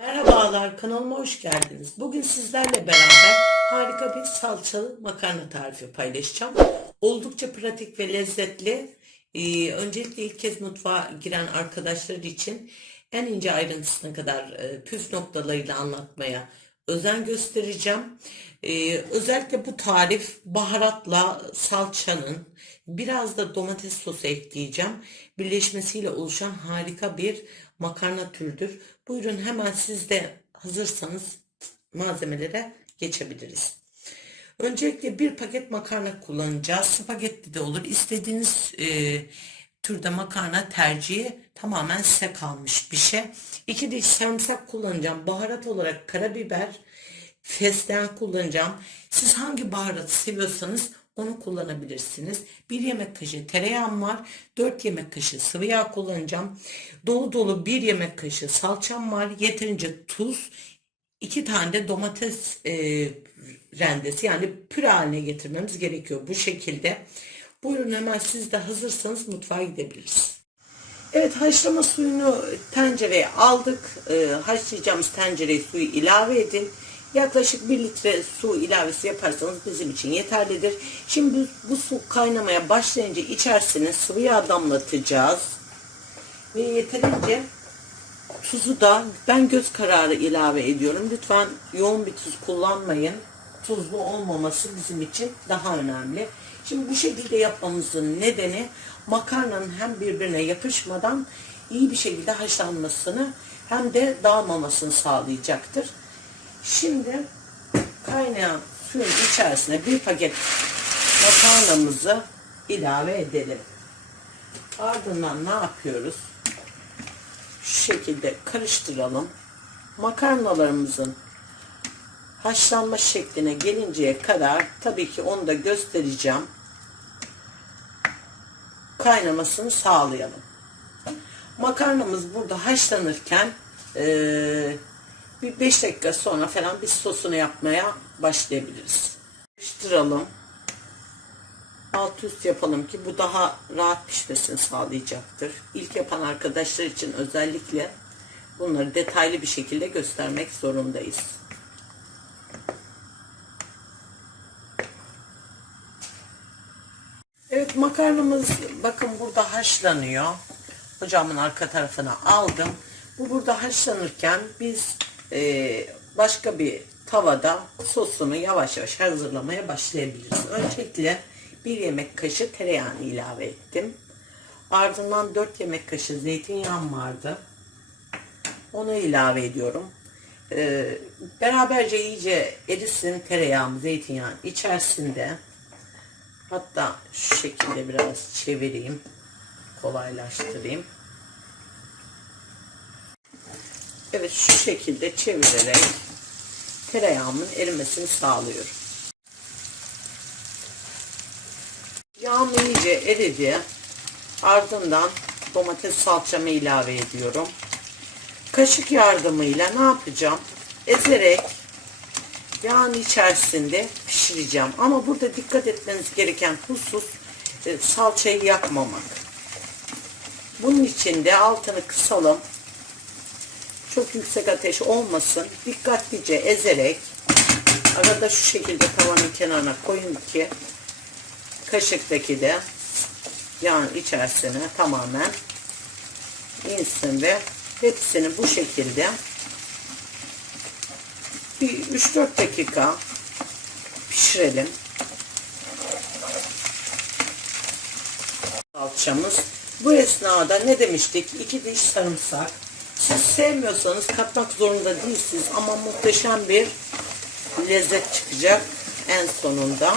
Merhabalar kanalıma hoş geldiniz. Bugün sizlerle beraber harika bir salçalı makarna tarifi paylaşacağım. Oldukça pratik ve lezzetli. Ee, öncelikle ilk kez mutfağa giren arkadaşlar için en ince ayrıntısına kadar e, püf noktalarıyla anlatmaya özen göstereceğim. Ee, özellikle bu tarif baharatla salçanın biraz da domates sosu ekleyeceğim. Birleşmesiyle oluşan harika bir makarna türüdür. Buyurun hemen siz de hazırsanız malzemelere geçebiliriz. Öncelikle bir paket makarna kullanacağız. Spagetti de olur. İstediğiniz e, türde makarna tercihi tamamen size kalmış bir şey. İki diş sarımsak kullanacağım. Baharat olarak karabiber, fesleğen kullanacağım. Siz hangi baharatı seviyorsanız onu kullanabilirsiniz. Bir yemek kaşığı tereyağım var. 4 yemek kaşığı sıvı yağ kullanacağım. Dolu dolu bir yemek kaşığı salçam var. Yeterince tuz. 2 tane de domates e, rendesi yani püre haline getirmemiz gerekiyor bu şekilde. Buyurun hemen siz de hazırsanız mutfağa gidebiliriz. Evet haşlama suyunu tencereye aldık. Ee, haşlayacağımız tencereye suyu ilave edin. Yaklaşık 1 litre su ilavesi yaparsanız bizim için yeterlidir. Şimdi bu, su kaynamaya başlayınca içerisine sıvı yağ damlatacağız. Ve yeterince tuzu da ben göz kararı ilave ediyorum. Lütfen yoğun bir tuz kullanmayın. Tuzlu olmaması bizim için daha önemli. Şimdi bu şekilde yapmamızın nedeni makarnanın hem birbirine yapışmadan iyi bir şekilde haşlanmasını hem de dağılmamasını sağlayacaktır. Şimdi kaynayan suyun içerisine bir paket makarnamızı ilave edelim. Ardından ne yapıyoruz? Şu şekilde karıştıralım. Makarnalarımızın haşlanma şekline gelinceye kadar tabii ki onu da göstereceğim. Kaynamasını sağlayalım. Makarnamız burada haşlanırken eee bir 5 dakika sonra falan biz sosunu yapmaya başlayabiliriz. Karıştıralım. Alt üst yapalım ki bu daha rahat pişmesini sağlayacaktır. İlk yapan arkadaşlar için özellikle bunları detaylı bir şekilde göstermek zorundayız. Evet makarnamız bakın burada haşlanıyor. Ocağımın arka tarafına aldım. Bu burada haşlanırken biz e, başka bir tavada sosunu yavaş yavaş hazırlamaya başlayabiliriz. Öncelikle bir yemek kaşığı tereyağını ilave ettim. Ardından 4 yemek kaşığı zeytinyağım vardı. Onu ilave ediyorum. Ee, beraberce iyice erisin tereyağım zeytinyağın içerisinde. Hatta şu şekilde biraz çevireyim. Kolaylaştırayım. Evet şu şekilde çevirerek tereyağımın erimesini sağlıyorum. Yağım iyice eridi. Ardından domates salçamı ilave ediyorum. Kaşık yardımıyla ne yapacağım? Ezerek yağın içerisinde pişireceğim. Ama burada dikkat etmeniz gereken husus e, salçayı yakmamak. Bunun için de altını kısalım. Çok yüksek ateş olmasın. Dikkatlice ezerek arada şu şekilde tavanın kenarına koyun ki kaşıktaki de yağın içerisine tamamen insin ve hepsini bu şekilde bir 3-4 dakika pişirelim. Salçamız. Bu esnada ne demiştik? 2 diş sarımsak. Siz sevmiyorsanız katmak zorunda değilsiniz ama muhteşem bir lezzet çıkacak en sonunda.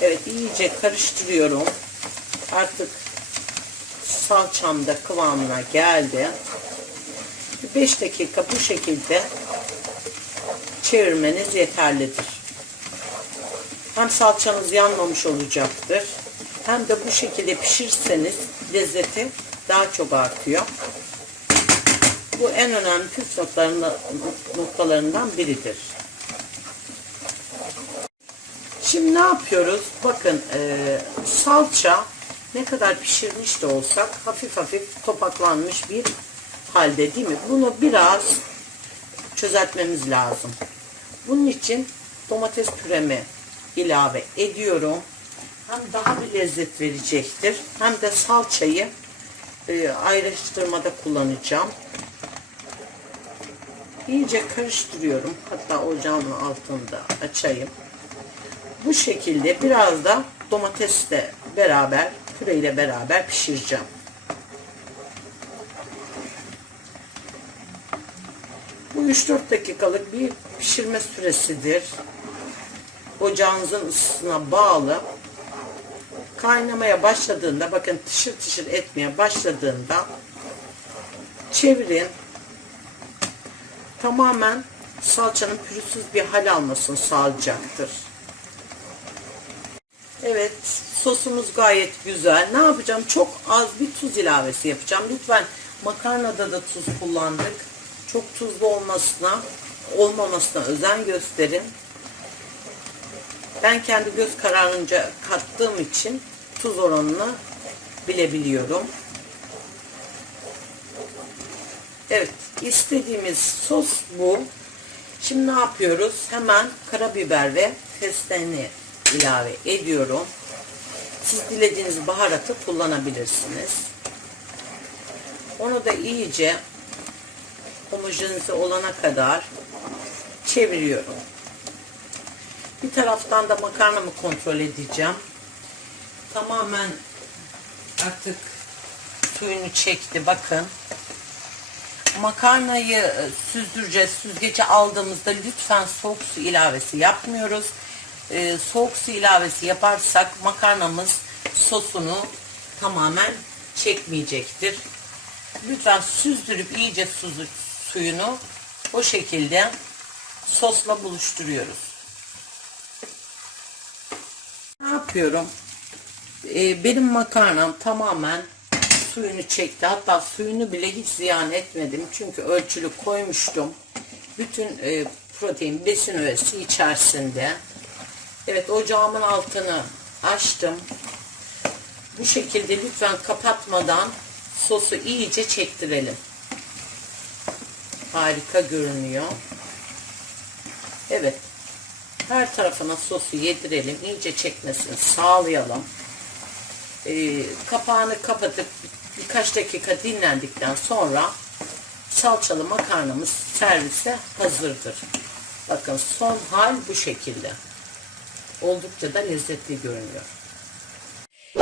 Evet iyice karıştırıyorum. Artık salçam da kıvamına geldi. 5 dakika bu şekilde çevirmeniz yeterlidir. Hem salçanız yanmamış olacaktır. Hem de bu şekilde pişirseniz lezzeti daha çok artıyor. Bu en önemli püf noktalarından, biridir. Şimdi ne yapıyoruz? Bakın e, salça ne kadar pişirmiş de olsak hafif hafif topaklanmış bir halde değil mi? Bunu biraz çözeltmemiz lazım. Bunun için domates püremi ilave ediyorum. Hem daha bir lezzet verecektir. Hem de salçayı e, ayrıştırmada kullanacağım. İyice karıştırıyorum. Hatta ocağımın altında açayım. Bu şekilde biraz da domatesle beraber, püreyle beraber pişireceğim. Bu 3-4 dakikalık bir pişirme süresidir. Ocağınızın ısısına bağlı. Kaynamaya başladığında, bakın tışır tışır etmeye başladığında çevirin. Tamamen salçanın pürüzsüz bir hal almasını sağlayacaktır. Evet, sosumuz gayet güzel. Ne yapacağım? Çok az bir tuz ilavesi yapacağım. Lütfen makarnada da tuz kullandık. Çok tuzlu olmasına, olmamasına özen gösterin. Ben kendi göz kararınca kattığım için tuz oranını bilebiliyorum. Evet, istediğimiz sos bu. Şimdi ne yapıyoruz? Hemen karabiber ve fesleğeni ilave ediyorum. Siz dilediğiniz baharatı kullanabilirsiniz. Onu da iyice homojenize olana kadar çeviriyorum. Bir taraftan da makarnamı kontrol edeceğim. Tamamen artık suyunu çekti bakın. Makarnayı e, süzdüreceğiz. Süzgece aldığımızda lütfen soğuk su ilavesi yapmıyoruz. Ee, soğuk su ilavesi yaparsak makarnamız sosunu tamamen çekmeyecektir. Lütfen süzdürüp iyice suzu, suyunu o şekilde sosla buluşturuyoruz. Ne yapıyorum? Ee, benim makarnam tamamen suyunu çekti. Hatta suyunu bile hiç ziyan etmedim. Çünkü ölçülü koymuştum. Bütün e, protein besin öğesi içerisinde. Evet ocağımın altını açtım. Bu şekilde lütfen kapatmadan sosu iyice çektirelim. Harika görünüyor. Evet. Her tarafına sosu yedirelim. iyice çekmesini sağlayalım. Ee, kapağını kapatıp birkaç dakika dinlendikten sonra salçalı makarnamız servise hazırdır. Bakın son hal bu şekilde. Oldukça da lezzetli görünüyor.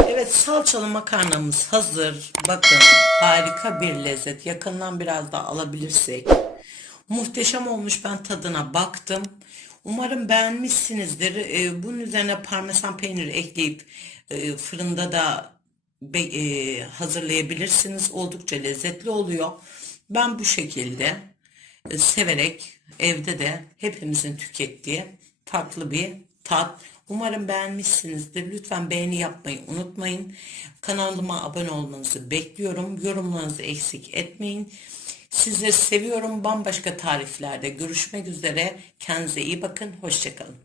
Evet salçalı makarnamız hazır. Bakın harika bir lezzet. Yakından biraz daha alabilirsek. Muhteşem olmuş ben tadına baktım. Umarım beğenmişsinizdir. Ee, bunun üzerine parmesan peyniri ekleyip e, fırında da be- e, hazırlayabilirsiniz. Oldukça lezzetli oluyor. Ben bu şekilde e, severek evde de hepimizin tükettiği farklı bir tat. Umarım beğenmişsinizdir. Lütfen beğeni yapmayı unutmayın. Kanalıma abone olmanızı bekliyorum. Yorumlarınızı eksik etmeyin. Sizleri seviyorum. Bambaşka tariflerde görüşmek üzere. Kendinize iyi bakın. Hoşçakalın.